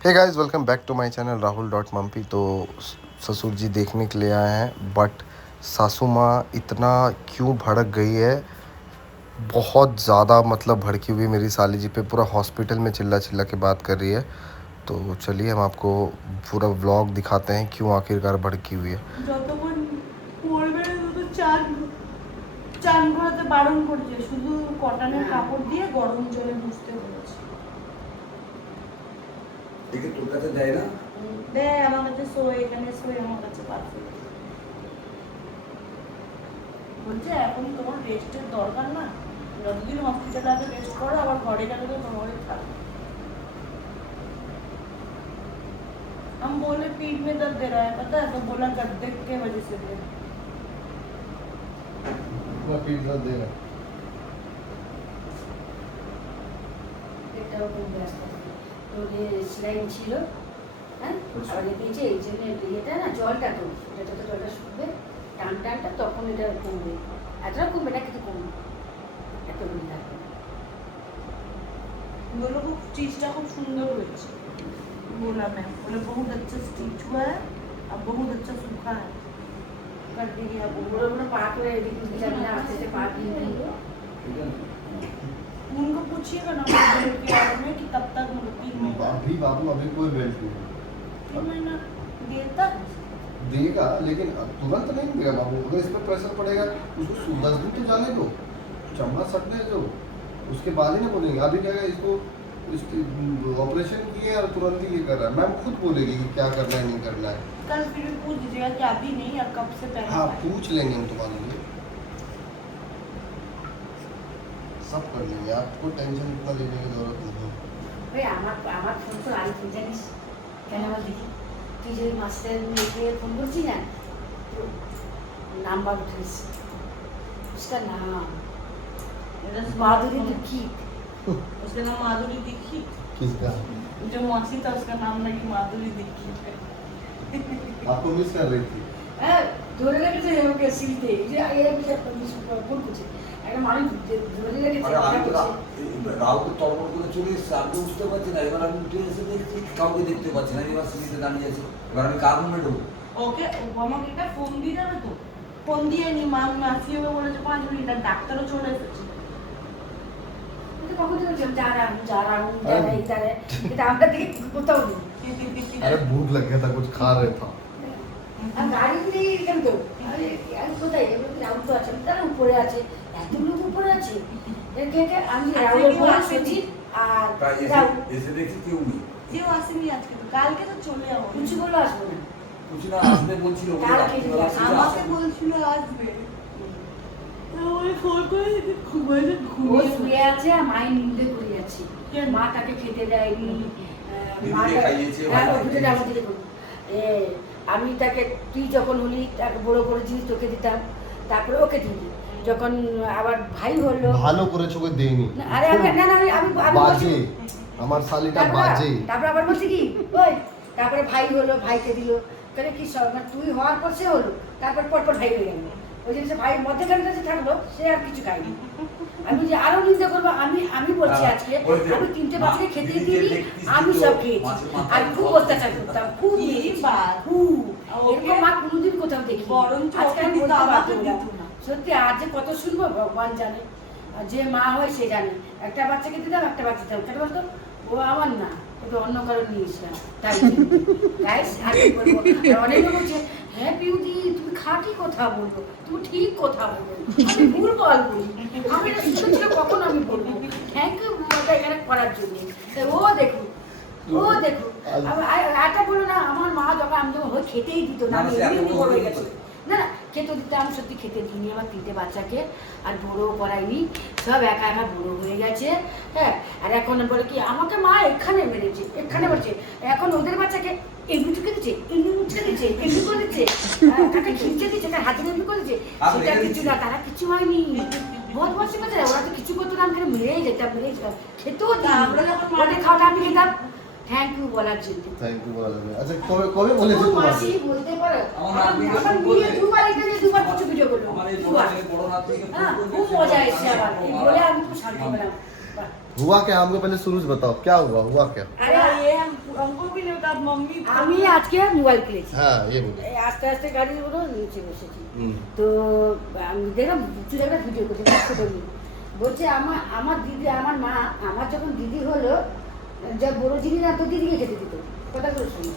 Hey guys welcome back to my channel Rahul dot मम्पी। तो ससुर जी देखने के लिए आए हैं, बट सासू माँ इतना क्यों भड़क गई है, बहुत ज़्यादा मतलब भड़की हुई मेरी साली जी पे। पूरा हॉस्पिटल में चिल्ला चिल्ला के बात कर रही है। तो चलिए हम आपको पूरा व्लॉग दिखाते हैं क्यों आखिरकार भड़की हुई है। যতক্ষণ পড়বে না তত চান চান করাতে বারণ করছে, শুধু কটনের কাপড় দিয়ে গরম জলে মুছতে বলেছে। দেখে তোর কাছে দেয় না? দেয় আমার কাছে, শোয় এখানে, শোয় আমার কাছে পাশে। বলছে এখন তোমার রেস্টের দরকার না, যতদিন হসপিটালে আছে রেস্ট করো, আবার ঘরে গেলে তো তোমার থাকবে। हम बोले पीठ में दर्द दे रहा है, पता है? तो बोला गद्दे के वजह से दे। पीठ दर्द देगा। পেটটাও খুব ব্যস্ত, তো যে স্লাইন ছিল, হ্যাঁ, আর দিয়েছে এই জন্য এটা না জলটা, তো এটা তো জলটা শুকবে টান টানটা, তখন এটা কমবে। এতটা কমবে না, কিন্তু কমবে, এত দিন লাগবে। बोलो खूब चीजটা खूब सुंदर হয়েছে। बोला मैं, बोले बहुत अच्छा स्टिच हुआ है, अब बहुत अच्छा सूखा है, कर देगी आप। বড় বড় পা করে এদিকে যাবে না, আস্তে আস্তে পা দিয়ে দিল। उनको पूछिएगा ना बेल्ट के बारे में कि तब तक मतलब 3 महीना, अभी बाबू अभी कोई बेल्ट नहीं 3 महीना देता है। देगा, लेकिन तुरंत नहीं देगा बाबू। अगर इस पर प्रेशर पड़ेगा उसको 10 दिन तो जाने दो, चमड़ा सटने दो, उसके बाद ही ना बोलेंगे। अभी क्या है, इसको इसकी ऑपरेशन किए और तुरंत ही ये कर रहा है। मैम खुद बोलेगी कि क्या करना है नहीं करना है। कल फिर भी पूछ दीजिएगा कि अभी नहीं, अब कब से पहले। हाँ पूछ लेंगे हम तुम्हारे लिए, सब कर लेंगे, आपको टेंशन इतना लेने की जरूरत नहीं है। ওই আমার ফোন তো আইফোন, জানিস কেন? আমার দেখি তুই যে মাস্টার মেয়েকে ফোন করছি না, তো নাম্বার উঠেছে, उसका नाम माधुरी दीक्षित। उसका नाम माधुरी दीक्षित। किसका? जो मौसी था उसका नाम लगी माधुरी दीक्षित है। आपको मिस कर रही थी। হ্যাঁ, ধরে রেখেছে ওকে সিলতে, যে এর বিষয়ে ফোন করছে একটা মানুষ, ধরে রেখেছে। মানে আমি তো রাহুকে তলবর করে চলে এসেছি, আমি তো বুঝতে পারছি না। এবার আমি উঠে এসে দেখছি কাউকে দেখতে পাচ্ছি না। এবার সিঁড়িতে দাঁড়িয়ে আছে, এবার আমি কার রুমে ঢুকবো? ওকে আমাকে একটা ফোন দিয়ে যাবে তো, ফোন দিয়ে নি মাসি ওকে বলেছে 5 মিনিট, আর ডাক্তারও চলে এসেছে। কখন থেকে যারা এটা আমরা থেকে কোথাও নেই। अरे भूख लग गया था, कुछ खा रहे था। আর গাড়ি নেই এখানে তো, আরে আমি কোথায় রাউন্ড তো আছে, তারা উপরে আছে, এত লোক উপরে আছে। আমি রাউন্ডের পর আসছি, আর প্রায় এসে দেখছি কেউ নেই। কেউ আসেনি আজকে, তো কালকে তো চলে যাবো। কিছু বলে আসবো না, কিছু না, আসবে বলছিল। আমাকে বলছিল আসবে, ওই ফোন করে ঘুমাইলে ও ঘুমিয়ে শুয়ে আছে আর মায়ের নিন্দে করে যাচ্ছে। মা তাকে খেতে দেয়নি, দিদিকে খাইয়েছে, আমি তাকে, তুই যখন হলি তাকে বড় করে জিনিস তোকে দিতাম, তারপরে ওকে দিলি, যখন আবার ভাই হলো ভালো করেছো ওকে দেইনি। আরে আমি না না আমি বাজে, আমার শালিটা বাজে। তারপরে আবার বলছি কি ওই, তারপরে ভাই হলো, ভাইকে দিল, তাহলে কি সব তুই হওয়ার পর সে হলো, তারপর পরপর ভাই হয়ে গেল। ওই জিনিসটা ভাই মধ্যখানে কাছে থাকলো, সে আর কিছু খায়নি। আমি যে আরো নিন্দা করবো, আমি বলছি আজকে আমি 3টে বাচ্চাকে খেতে দিইনি, আমি সব খেয়েছি, আর খুব অত্যাচার করতাম, খুব এরকম মা কোনোদিন কোথাও দেখি। বরঞ্চ আজকে আমি ওকে দিত, বলতে আমাকে পারবো না। দিত না। সত্যি আজ যে কত শুনবো ভগবান জানে, আর যে মা হয় সে জানে। একটা বাচ্চাকে দিতাম, একটা বাচ্চা দিতাম, কেন বলতো ও আমার না, ওকে অন্য কারো নিয়েছিলাম, তাই গাইস। আর কি বলবো, আর অনেকে বলছে হ্যাঁ পিউদি তুমি খাঁটি কথা বলবো, তুমি ঠিক কথা বলবো, আমি ভুল বলবো, আমি এটা শুনেছিল কখন আমি বলবো। থ্যাংক ইউ মজা এখানে করার জন্য। ও দেখো, ও দেখো, একটা বলো না, আমার মা যখন আমি যখন খেতেই দিত না, আমি এমনি বড় হয়ে গেছি। না না খেতে দিতে, আমি সত্যি খেতে দিইনি আমার 3টে বাচ্চাকে, আর বড়ো করাইনি, সব একা একা বড়ো হয়ে গেছে। হ্যাঁ, আর এখন বলে কি আমাকে মা এখানে মেরেছে, এখানে বলছে, এখন ওদের বাচ্চাকে এমনি চুকে দিচ্ছে, এমনি মুচকে দিচ্ছে, এমনি করে দিচ্ছে, তাকে খিঁচে দিচ্ছে, তার হাতে এমনি করে দিচ্ছে, সেটা কিছু না, তারা কিছু হয়নি। বহুত বসে গেছে, ওরা তো কিছু করতো না, আমি মেরেই যেতাম, মেরেই যেতাম, খেতেও দিই, ওদের খাওয়াটা আমি খেতাম। থ্যাংক ইউ বলার জন্য। থ্যাংক ইউ বলা যাবে। আচ্ছা কবে কবে বলেছো তোমাকে? মাসি বলতে পারো, আমার আমার বিয়ে দুবার এখানে দুবার কিছু ভিডিও করলো, আমার এই দুবার। বড় নাতি হ্যাঁ, খুব মজা এসেছে আমার, এই বলে আমি খুব শান্তি পেলাম। हुआ क्या हमको पहले शुरू से बताओ क्या हुआ क्या আরে ये हमको भी नहीं बता मम्मी আমি আজকে মোবাইল কিনেছি हाँ ये बोलो এই আস্তে আস্তে গাড়ি গুলো নিচে বসেছি हम्म, তো আমি দেখলাম বুচুর একটা ভিডিও করছে ছোটো মেয়ে বলছে আমার দিদি আমার মা আমার যখন দিদি হলো যা বড় জিনিস না তো দিদিকে খেতে দিত কথাগুলো শুনি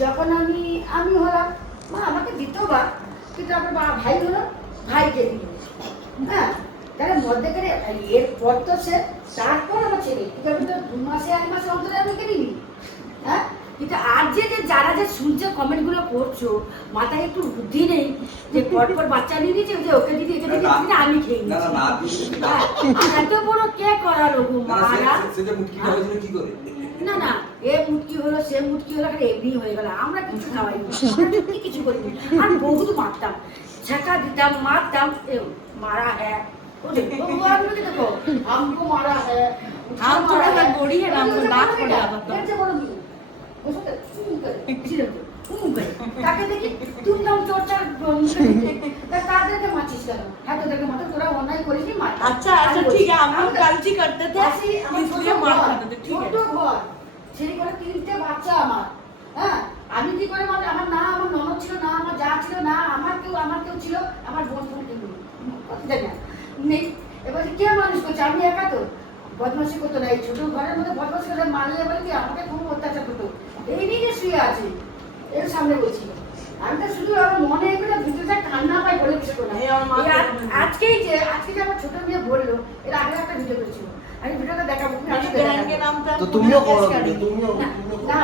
যখন আমি হলাম মা আমাকে দিতেও বা কিন্তু আমার ভাই হলো ভাইকে দিল হ্যাঁ তাহলে মধ্যেকারে এরপর তো সে তারপর আমার ছেলে কিন্তু আমি তো 2 মাসে 1 মাসে অন্তরে আমি কে দিবি হ্যাঁ কিন্তু আর যে যারা যে শুনছে কমেন্টগুলো করছো মাথায় একটু বুদ্ধি নেই যে পরপর বাচ্চা নিয়ে নিয়েছে যে ওকে দিদি একে দিদি না আমি খেয়ে না না নিয়েছি না হ্যাঁ, এত বড় কে করালো গো না মারা সে যে মুটকি হয়েছিল কি করে না না এ মুটকি হলো সে মুটকি হলো একটা এমনি হয়ে গেল আমরা কিছু খাওয়াইনি আমরা সত্যি কিছু করিনি আমি বহুত মারতাম ছেঁকা দিতাম মারতাম মারা হ্যাঁ দেখো हमको मारा है हम थोड़ा सा गोरी है ना, हमको दांत पड़ जाता था। कैसे बोलोगी उसको तो चुम करे सीधे चुम करे ताके देखी तुम नाम चोरचार ता ताদেরকে মাছিস কেন হ্যাঁ তোদেরকে মাথা তোরা অন্যায় করিসনি মার अच्छा अच्छा ठीक है हम लोग गलती करते थे इसलिए मार खाते थे ठीक है ছোট ঘর সেই ঘরে 3টে বাচ্চা আমার হ্যাঁ আমি কি করে মানে আমার না আমার ননদ ছিল না আমার যা ছিল না আমার কেউ ছিল আমার বোন কেউ দেখ না নেই এবার কে মানুষ করছে আমি একা তো বদমাশি করতো না এই ছোট ঘরের মধ্যে বদমাশি করে মারলে বলে কি আমাকে খুব অত্যাচার করতো এই নিয়ে শুয়ে আছে এর সামনে বলছি আমি তো শুধু আমার মনে এগুলো ভিতরে কান্না পাই বলে কিছু না আজকে যে আমার ছোট মেয়ে বললো এর আগে একটা ভিডিও করেছিল আমি ভিডিওটা দেখাবো তুমি मेरी আজকে बहन के नाम था तो तुमियो करो तुमियो तुमियो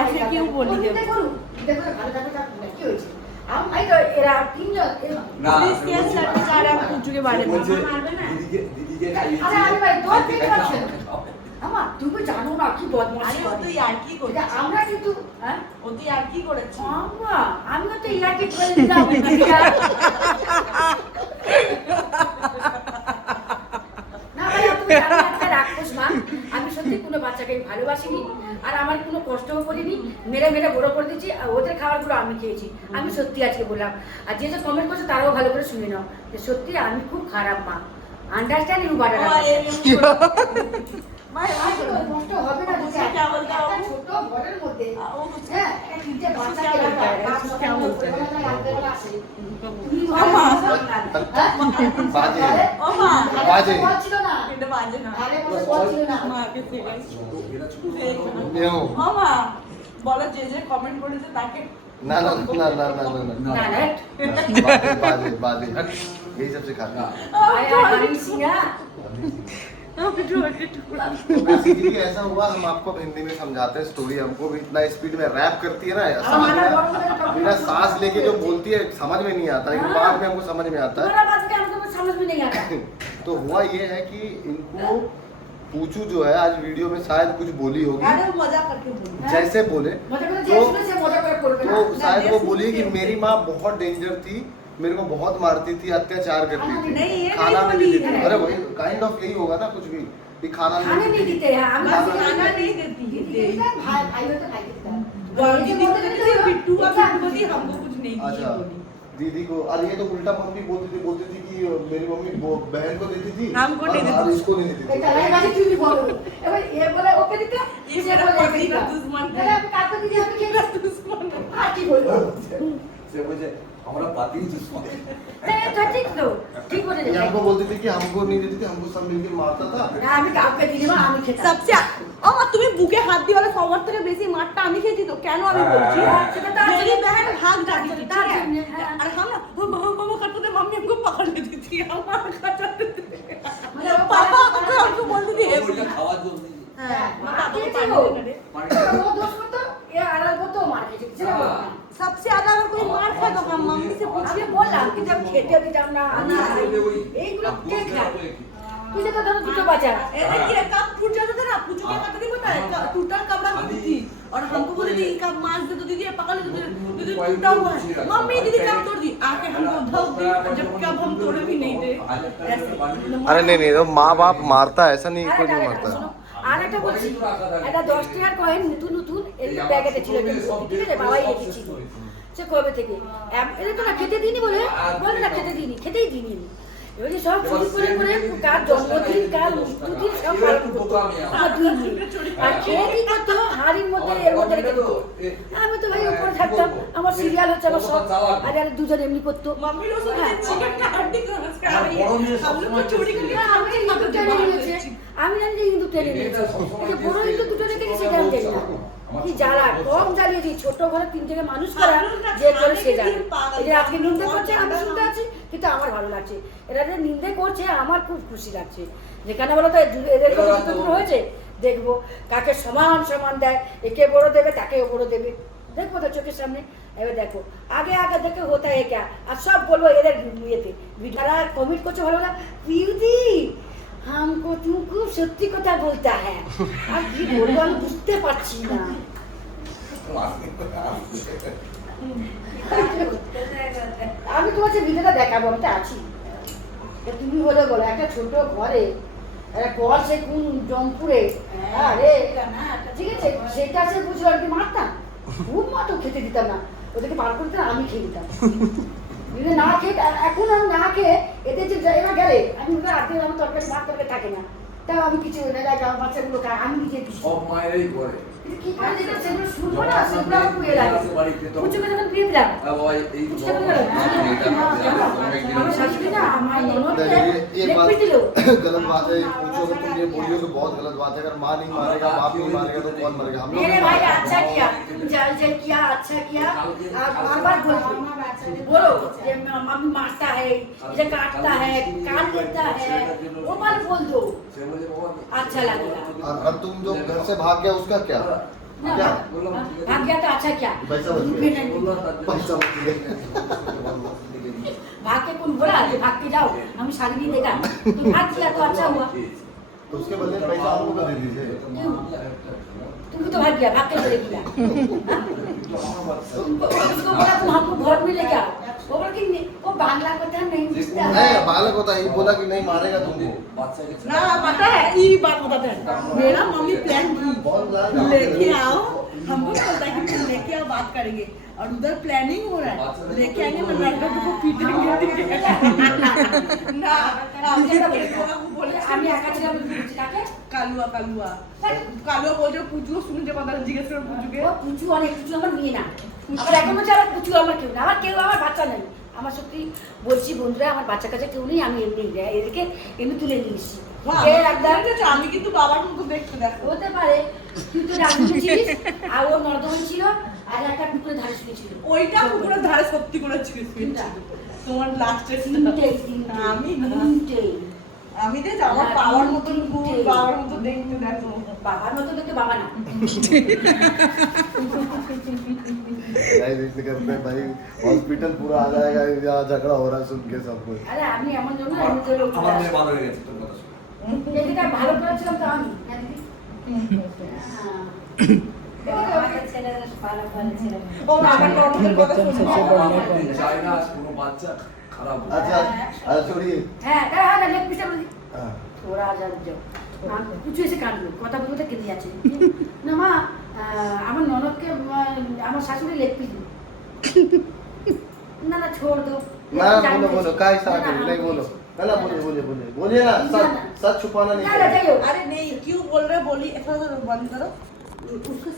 ऐसे क्यों बोली जब? দেখো ভালো থাকে কি হয়েছে আমি তো এরা তিনজন না प्लीज केस लड़ने जा रहा है पूछू के बारे में বলছে মারবে না? দিদিকে আরে আমি ভাই তোর থেকে আছে আমা তুমি জানো না কি বদমাশি আরে ও তো করে ইয়ার্কি এটা করেছে আমরা কিন্তু হ্যাঁ ও তো ইয়ার্কি করেছে আমা আমি তো ইয়াকে করে দিলাম না ভাই তুমি জানো একটা রাক্ষস মা আমি সত্যি কোনো বাচ্চাকে ভালোবাসিনি আর আমার কোনো কষ্টও করিনি মেরে মেরে বড় করে দিয়েছি আর ওদের খাবারগুলো আমি খেয়েছি আমি সত্যি আজকে বললাম আর যে যে কমেন্ট করছে তারাও ভালো করে শুনে নাও যে সত্যি আমি খুব খারাপ মা আন্ডারস্ট্যান্ড ইউ বাটার ভাই ভাই কষ্ট হবে না যদি क्या बोलता है একটা ছোট ঘরের মধ্যে वो হ্যাঁ একটা তিনটে বাচ্চা क्या बोलता है? क्या बोलता है? রাত্রেবেলা আসে बाजे ও মা বাজে। ছিল না এটা বাজে না ঘরে বসে বলছিল না মাকে শেখাই এরা ছোট यो ও মা বলো যে যে কমেন্ট করেছে তাকে ना ना ना ना ना ना ना না না बाजे बाजे बाजे हट यही सब सिखाता आया हरी सिंगा तो बेसिकली ऐसा हुआ हम आपको अब हिंदी में समझाते हैं स्टोरी हमको भी इतना स्पीड में रैप करती है ना समझ में बिना सांस लेके जो बोलती है समझ में नहीं आता लेकिन बाद में हमको समझ में आता है तुम्हारा बात क्या हमको समझ में नहीं आता तो हुआ ये है कि इनको पूछू जो है आज वीडियो में शायद कुछ बोली होगी আরে মজা करके बोल जैसे बोले मजा कर तो जैसे से मजा कर बोल तो शायद वो बोली कि मेरी माँ बहुत डेंजर थी मेरे को बहुत मारती थी अत्याचार करती थी नहीं, ये खाना नहीं नहीं बोली देती है। थी अरे वही काइंड ऑफ यही होगा ना कुछ भी कि खाना खाने नहीं देती थी। देते हैं हम बस खाना नहीं देती है भाई भाई होते भाई देता है दीदी को देती थी बिट्टू का बिट्टू बोली हमको कुछ नहीं दी अच्छा बोली दीदी को अरे ये तो उल्टा मम्मी बोलती थी कि मेरी मम्मी वो बहन को देती थी हमको नहीं और देती। इसको नहीं देती এটা লাই थी বাজি চুরি বলো এবার এ বলে ওকে দিতে ये मेरा पसीना दुश्मन है তাহলে আমি কাকে দিদি আমি কি दुश्मन है আর কি বলবো সে বলছে আমরা পাতি দুশ্মন তো ঠিক তো ঠিক বলে ये हमको बोलती थी कि हमको नहीं देती थी हमको सब मिलके मारता था না আমি কাউকে দিই না আমি খেতাম सबसे ও মা তুমি বুকে হাত দিয়ে বলে সবার থেকে বেশি মারটা আমি খেয়েছি তো কেন আমি বলছি সেটা তার मेरी জন্য- बहन भाग जाती थी তার ठीक জন্য, है হ্যাঁ। और हम ना वो मामा करते थे मम्मी हमको पकड़ लेती थी हमारा खचाते थे মানে ও पापा हमको बोलती थी ওইটা খাওয়ার জন্য হ্যাঁ মা মা তোমাকে খেয়েছে পানি ও দে না রে। ও দোষ করতো এ আড়াল করতো মার খেয়েছে সেটা বলো না। सबसे ज्यादा अगर कोई मार खाए तो हम मम्मी से আমি पूछिए বললাম কিন্তু আমি খেতে দিতাম না আমি খাই। এইগুলো কে খায় তুই যেটা ধরো দুটো বাচ্চা ये कब टूट जाता था ना पूछो क्या करती थी पता है टूटा कपड़ा होती थी और हमको बोलती थी कब मांस दे तो दीदी ये पकड़ ले तो दीदी टूटा हुआ है मम्मी दीदी कब तोड़ दी आके हमको धक दी जबकि अब हम तोड़े भी नहीं थे ऐसे अरे नहीं नहीं तो माँ बाप मारता है ऐसा नहीं আর कोई একটা नहीं শোনো, मारता আর একটা বলছি একটা 10 টাকার কয়েন নতুন নতুন এর প্যাকেটে ছিল একটা ভর্তি, ঠিক আছে বাবাই রেখেছিল সে কবে থেকে এটা তো না খেতে দিইনি বলে না খেতে দিইনি খেতেই দিইনি এবারে সব চুরি করে কার জন্মদিন কার মৃত্যুদিন সব পালন করতো আমার দুই মেয়ে। আর খেয়ে কি করতো হাড়ির মধ্যে এর মধ্যে রেখে দিত। আমি তো ভাই উপরে থাকতাম, আমার সিরিয়াল হচ্ছে আমার সব, আর আর দুজন এমনি করতো। मम्मी लोग चिकन का हड्डी का रस खा रही है हम लोग को चोरी करके না, আমি কিন্তু টেনে নিয়েছে, আমি জানি যে কিন্তু টেনে নিয়েছে। এই যে বড় কিন্তু দুটো রেখেছি সেটা আমি জানি না। কি জ্বালা, কম জ্বালিয়েছি, ছোট ঘরে 3 থেকে মানুষ করা যে করে সে জানে। এই যে আজকে নিন্দে করছে আমি শুনতে আছি, কিন্তু আমার ভালো লাগছে। এরা যে নিন্দে করছে আমার খুব খুশি লাগছে। যেখানে বলো তো এদের কোনো দুটো হয়েছে, দেখবো কাকে সমান সমান দেয়, একে বড় দেবে তাকেও বড় দেবে, দেখবো তো চোখের সামনে। এবার দেখো আগে দেখে হতা है क्या, আর সব বলবো এদের ইয়েতে। যারা কমেন্ট করছে ভালো না, পিউদি हमको तुम खूब সত্যি কথা বলতা है, আর কি বলবো আমি বুঝতে পারছি না। আমি তোমার যে ভিডিওটা দেখাবো, আমি তো আছি, তুমি বলে বলো একটা ছোট ঘরে একটা কল সে কোন জমপুরে, আরে ঠিক আছে সেটা সে বুঝলো আর কি মারতাম, খুব মাতো খেতে দিতাম না, ওদেরকে বার করতে আমি খেয়ে দিতাম। না খেয়ে এখন আমি না খেয়ে এদের যে এরা গেলে আমি ওদের আগে আমার তরকারি ভাত তরকারি থাকে না, তাও আমি কিছু আমার বাচ্চাগুলো খাই, আমি নিজে কিছু সব মায়েরাই করে। কি করে যেটা সেগুলো শুনবো না, সেগুলো আমার পুড়ে লাগে। কুচুকে যখন দিয়ে দিলাম আমার শাশুড়ি না আমার ননদকে লেপি দিল। गलत बात है, पूछो तो तुम ये बोलियो तो बहुत गलत बात है। अगर माँ नहीं मारेगा बाप नहीं मारेगा तो कौन मरेगा? हम लोग मेरे भाई अच्छा किया, तुम जल किया, अच्छा किया। आप बार-बार बोलो ये मम्मी मारता है, इसे काटता है, काट देता है, वो बात बोल दो, अच्छा लगेगा। और तुम जो घर से भाग गया उसका क्या? ना, क्या? भाग गया तो अच्छा क्या? पैसा बच रुपये गया। नहीं मिले। पैसा बच गया। भाग के कौन बोला कि भाग के जाओ, हम शादी नहीं देगा, तुम भाग किया तो अच्छा हुआ। तो उसके बदले पैसा हमको दे दीजिए। तुम भी तो भाग गया, भाग के चले गया। उसको बोला तुम हमको घर में ले जाओ, वो बोला कि वो बांग्ला कथा नहीं पूछता है। नहीं बालक होता है, ये बोला कि नहीं मारेगा तुमको। ना पता है ये बात बताते हैं मेरा मम्मी प्लान की लेके आओ, हमको पता है कि लेके आओ बात करेंगे, और उधर प्लानिंग हो रहा है लेके आएंगे मैं लड़का को पीटेंगे ना बोले আমি একা ছিলাম কাকে কালুয়া কালুয়া কালুয়া বলছে পুজো শুনে যে কথা জিজ্ঞেস করে পুজোকে ও পুচু অনেক পুচু আমার মেয়ে না, আবার এখনো যারা পুচু আমার কেউ না, আমার কেউ আমার বাচ্চা নেই। আমার সত্যি বলছি বন্ধুরা, আমার বাচ্চা কাছে কেউ নেই, আমি এমনি এদেরকে এমনি তুলে নিয়েছি। আমি কিন্তু বাবার মতো দেখতে দেখো হতে পারে তুই তো রাখি ছিলিস, আর ও নর্দমন ছিল, আর একটা পুকুরে ধারে শুয়েছিল। ওইটা পুকুরের ধারে সত্যি করে ছিল তোমার লাস্টের আমি দেখ আমার বাবার মতন গুণ, বাবার মতো দেখতে দেখো, বাবার মতো দেখতে বাবা না। ऐसे करते हैं भाई, हॉस्पिटल पूरा आ जाएगा, यहाँ झगड़ा हो रहा है सुन के सब कुछ। আরে আমি এমন জন্য আমি তো লোক আমার মেয়ে ভালো হয়ে গেছে তোর কথা শুনে। যেটা ভালো করেছিলাম তো আমি ও আমার নর্মাল কথা শুনে চাই না কোনো বাচ্চা খারাপ হোক। अच्छा अच्छा छोड़िए। হ্যাঁ হ্যাঁ লেগ পিসটা বলি हाँ। थोड़ा आ जाओ কিছু এসে কাটলো কথা বলতে কেঁদে যাচ্ছে না মা, আমার ননদকে আমার শাশুড়ি লেগ পিস না না छोड़ दो ना बोलो बोलो काय साथ नहीं बोलो ना बोलिए बोलिए बोलिए बोलिए ना, सच सच छुपाना नहीं ना चाहिए। जाइयो अरे नहीं क्यों बोल रहे बोली थोड़ा बंद करो उसको